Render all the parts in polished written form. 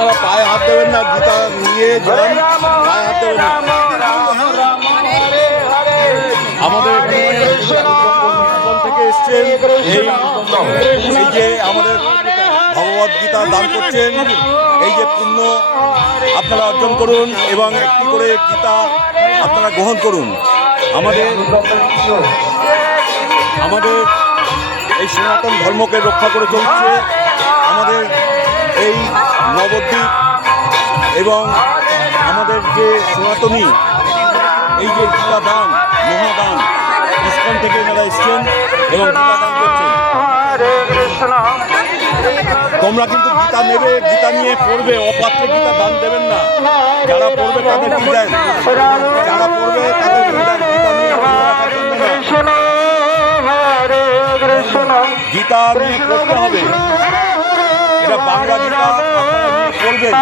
আপনারা পায়ে হাত দেবেন না, গীতা নিয়ে যান, পায়ে হাত দেবেন না। আমাদের থেকে এসছেন এই যে আমাদের ভগবদ গীতা দান করছেন, এই যে পুণ্য আপনারা অর্জন করুন এবং একটি করে গীতা আপনারা গ্রহণ করুন। আমাদের এই সনাতন ধর্মকে রক্ষা করে চলছে আমাদের এই নবদ্বীপ এবং আমাদের যে সনাতনী এই যে গীতা দান মহাদান ইস্কন থেকে এনারা এসছেন এবং গীতা দান করছেন। তোমরা কিন্তু গীতা নেবে, গীতা নিয়ে পড়বে, অপাত্রে গীতা দান দেবেন না। যারা পড়বে তাদের কি দেন, যারা পড়বে তাদের গীতা নিয়ে গীতা নিয়ে পড়তে হবে। এটা বাংলা গীতা পড়বেন।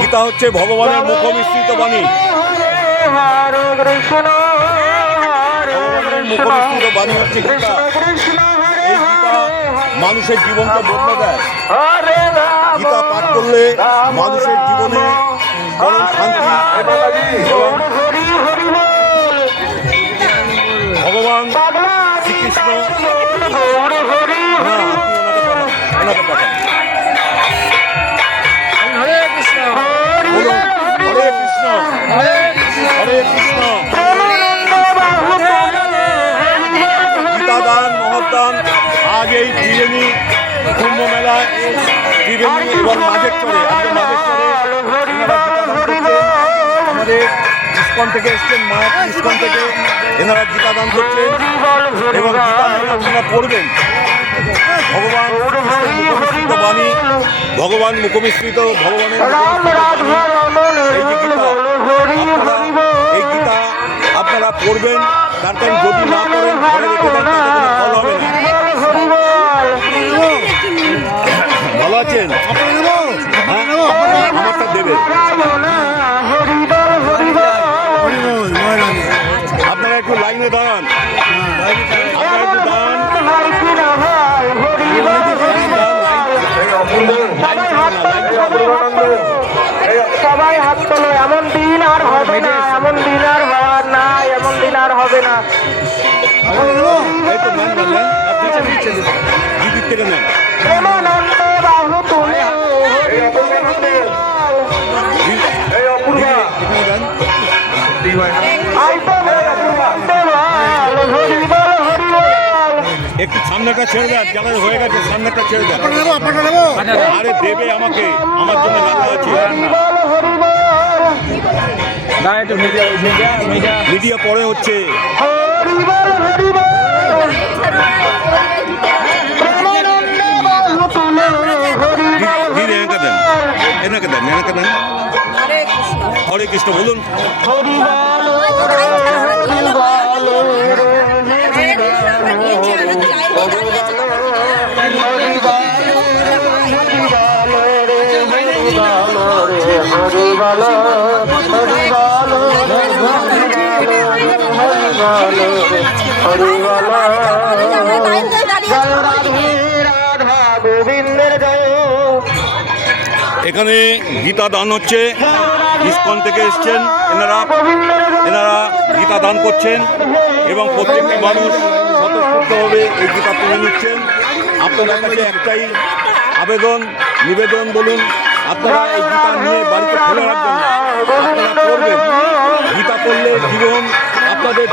গীতা হচ্ছে ভগবানের মুখনিসৃত বাণী। ভগবানের মুখনিসৃত বাণী হচ্ছে গীতা। এই গীতা মানুষের জীবনকে বদলে দেয়। গীতা পাঠ করলে মানুষের জীবনে পরম শান্তি এবং ভগবান শ্রীকৃষ্ণ হরে কৃষ্ণ হরে কৃষ্ণ হরে কৃষ্ণ। গীতা দান মহদান আজ এই ত্রিবেণী কুম্ভ মেলায় ত্রিবেণী এবং মাঝের চরে আমাদের ইস্কন থেকে এসছেন, মায়ের ইস্কন থেকে এনারা গীতা দান করছেন এবং গীতা আপনারা পড়বেন। ভগবান মুখমিশ্রিত বাণী, ভগবান মুখমিশ্রিত ভগবানের এই যে গীতা এই গীতা আপনারা পড়বেন। তার কারণ যদি না পড়েন ঘরে রেখে দেন তাতে কোনো ফল হবে না। ভালো আছেন? আমারটা দেবে। আপনারা একটু লাইনে দাঁড়ান, আপনারা একটু দাঁড়ান। সবাই হাত তোলো। এমন দিন আর হবে না, এমন দিন আর হওয়ার না, এমন দিন আর হবে না। বাহু তুলে একটু সামনেটা ছেড়ে দেন, যাদের হয়ে গেছে সামনেটা ছেড়ে দেন। আরে দেবে আমাকে, আমার জন্য রাখা আছে। মিডিয়া পরে হচ্ছে। এনাকে দেন। হরে কৃষ্ণ বলুন। এখানে গীতা দান হচ্ছে, ইস্কন থেকে এসছেন এনারা গীতা দান করছেন এবং প্রত্যেকটি মানুষ স্বতঃস্ফূর্তভাবে এই গীতা তুলে নিচ্ছেন। আপনাদের কাছে একটাই আবেদন নিবেদন বলুন, আপনারা এই গীতা নিয়ে বাড়িতে ফেলে রাখবেন না, আপনারা পড়বেন। গীতা পড়লে জীবন আপনাদের